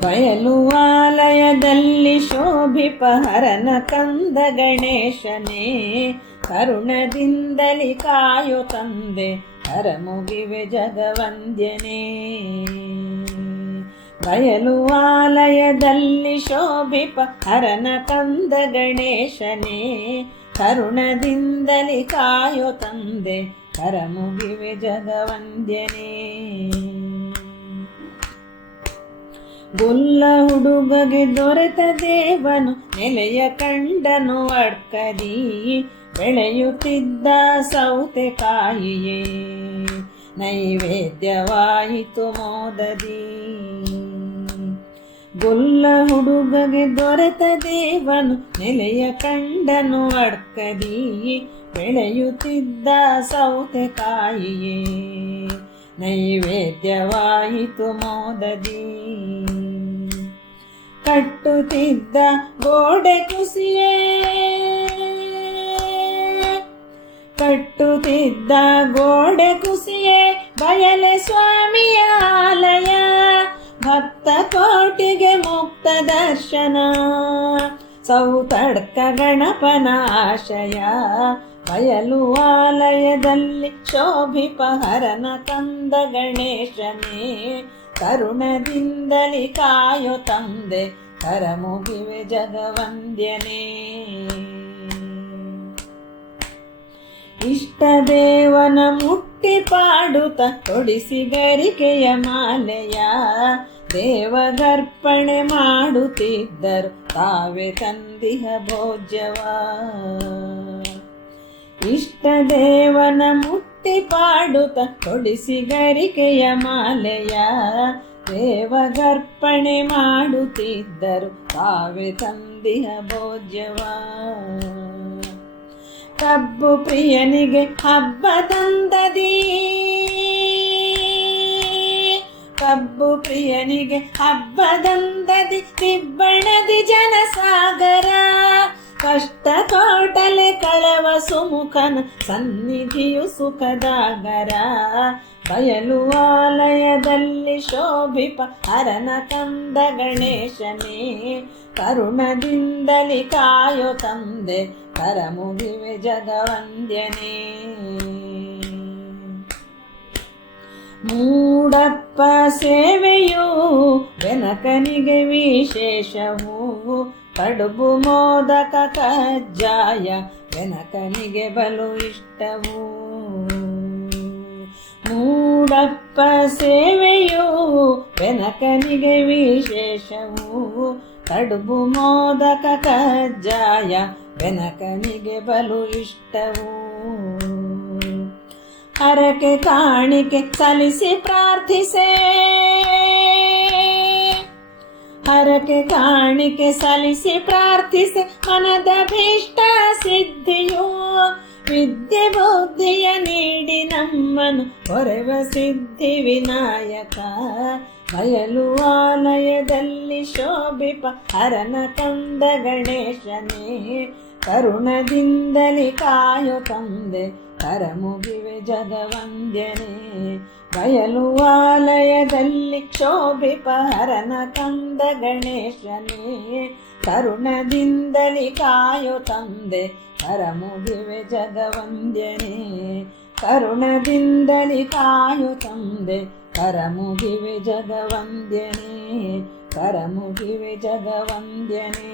ಬಯಲು ಆಲಯದಲ್ಲಿ ಶೋಭಿಪ ಹರನ ಕಂದ ಗಣೇಶನೇ, ಕರುಣದಿಂದಲಿ ಕಾಯೋ ತಂದೆ ಕರಮುಗಿವೆ ಜಗವಂದ್ಯನೇ. ಬಯಲು ಆಲಯದಲ್ಲಿ ಶೋಭಿಪ ಹರನ ಕಂದ ಗಣೇಶನೇ, ಕರುಣದಿಂದಲಿ ಕಾಯೋ ತಂದೆ ಕರಮುಗಿವೆ ಜಗವಂದ್ಯನೇ. ಗೊಲ್ಲ ಹುಡುಗಗೆ ದೊರೆತ ದೇವನು ನೆಲೆಯ ಕಂಡನು ಅಡ್ಕದಿ, ಬೆಳೆಯುತ್ತಿದ್ದ ಸೌತೆಕಾಯಿಯೇ ನೈವೇದ್ಯವಾಯಿತು ಮೋದದಿ. ಗೊಲ್ಲ ಹುಡುಗಗೆ ದೊರೆತ ದೇವನು ನೆಲೆಯ ಕಂಡನು ಅಡ್ಕದಿ, ಬೆಳೆಯುತ್ತಿದ್ದ ಸೌತೆಕಾಯಿಯೇ ನೈವೇದ್ಯವಾಯಿತು ಮೋದದಿ. ಕಟ್ಟುತ್ತಿದ್ದ ಗೋಡೆ ಕುಸಿಯೇ, ಕಟ್ಟುತ್ತಿದ್ದ ಗೋಡೆ ಕುಸಿಯೇ ಬಯಲೆ ಸ್ವಾಮಿಯ ಆಲಯ, ಭಕ್ತ ಕೋಟಿಗೆ ಮುಕ್ತ ದರ್ಶನ ಸೌತಡ್ಕ ಗಣಪನ ಆಶಯ. ಬಯಲು ಆಲಯದಲ್ಲಿ ಶೋಭಿಪ ಹರನ ಕಂದ ಗಣೇಶನೇ, ಕರುಣದಿಂದಲಿ ಕಾಯೋ ತಂದೆ ಕರಮುಗಿವೆ ಜಗವಂದ್ಯನೇ. ಇಷ್ಟ ದೇವನ ಮುಟ್ಟಿ ಪಾಡುತ್ತ ತೊಡಿಸಿ ಗರಿಕೆಯ ಮಾಲೆಯ, ದೇವಗರ್ಪಣೆ ಮಾಡುತ್ತಿದ್ದರು ತಾವೇ ತಂದಿಹ ಭೋಜ್ಯವ. ಇಷ್ಟ ದೇವನ ಮುಟ್ಟಿ ಪಾಡುತ್ತ ತೊಡಿಸಿ ಗರಿಕೆಯ ಮಾಲೆಯ, ದೇವಗರ್ಪಣೆ ಮಾಡುತ್ತಿದ್ದರು ತಾವೇ ತಂದಿಹ ಭೋಜ್ಯವ. ಕಬ್ಬು ಪ್ರಿಯನಿಗೆ ಹಬ್ಬ ತಂದದಿ, ಕಬ್ಬು ಪ್ರಿಯನಿಗೆ ಹಬ್ಬದಂದದಿ ತಿಬ್ಬಣದಿ ಜನಸಾಗರ, ಕಷ್ಟ ಕೋಟಲೆ ಕಳವ ಸುಮುಖನ ಸನ್ನಿಧಿಯು ಸುಖದಾಗರ. ಬಯಲು ಆಲಯದಲ್ಲಿ ಶೋಭಿಪ ಹರನ ಕಂದ ಗಣೇಶನೇ, ಕರುಣದಿಂದಲಿ ಕಾಯೋ ತಂದೆ ಕರಮುಗಿವೆ ಜಗವಂದ್ಯನೇ. ಮೂಡಪ್ಪ ಸೇವೆಯು ಬೆನಕನಿಗೆ ವಿಶೇಷವು, ಕಡುಬು ಮೋದಕ ಕಜ್ಜಾಯ ಬೆನಕನಿಗೆ ಬಲು ಇಷ್ಟವು. ಮೂಡಪ್ಪ ಸೇವೆಯು ಬೆನಕನಿಗೆ ವಿಶೇಷವು, ಕಡುಬು ಮೋದಕ ಕಜ್ಜಾಯ ಬೆನಕನಿಗೆ ಬಲು ಇಷ್ಟವು. ಹರಕೆ ಕಾಣಿಕೆ ಸಲ್ಲಿಸಿ ಪ್ರಾರ್ಥಿಸೆ, ಹರಕೆ ಕಾಣಿಕೆ ಸಲ್ಲಿಸಿ ಪ್ರಾರ್ಥಿಸೆ ಮನದ ಭೀಷ್ಟ ಸಿದ್ಧಿಯು, ವಿದ್ಯೆ ಬುದ್ಧಿಯ ನೀಡಿ ನಮ್ಮನು ಹೊರೆವ ಸಿದ್ಧಿ ವಿನಾಯಕ. ಬಯಲು ಆಲಯದಲ್ಲಿ ಶೋಭಿಪ ಹರನ ಕಂದ ಗಣೇಶನೇ, ಕರುಣದಿಂದಲಿ ಕಾಯೋ ತಂದೆ ಕರಮುಗಿವೆ ಜಗವಂದ್ಯನೇ. ಬಯಲು ಆಲಯದಲ್ಲಿ ಶೋಭಿಪ ಹರನ ಕಂದ ಗಣೇಶನೇ, ಕರುಣದಿಂದಲಿ ಕಾಯೋ ತಂದೆ ಕರಮುಗಿವೆ ಜಗವಂದ್ಯನೇ. ಕರುಣದಿಂದಲಿ ಕಾಯೋ ತಂದೆ ಕರಮುಗಿವೆ ಜಗವಂದ್ಯನೇ, ಕರಮುಗಿವೆ ಜಗವಂದ್ಯನೇ.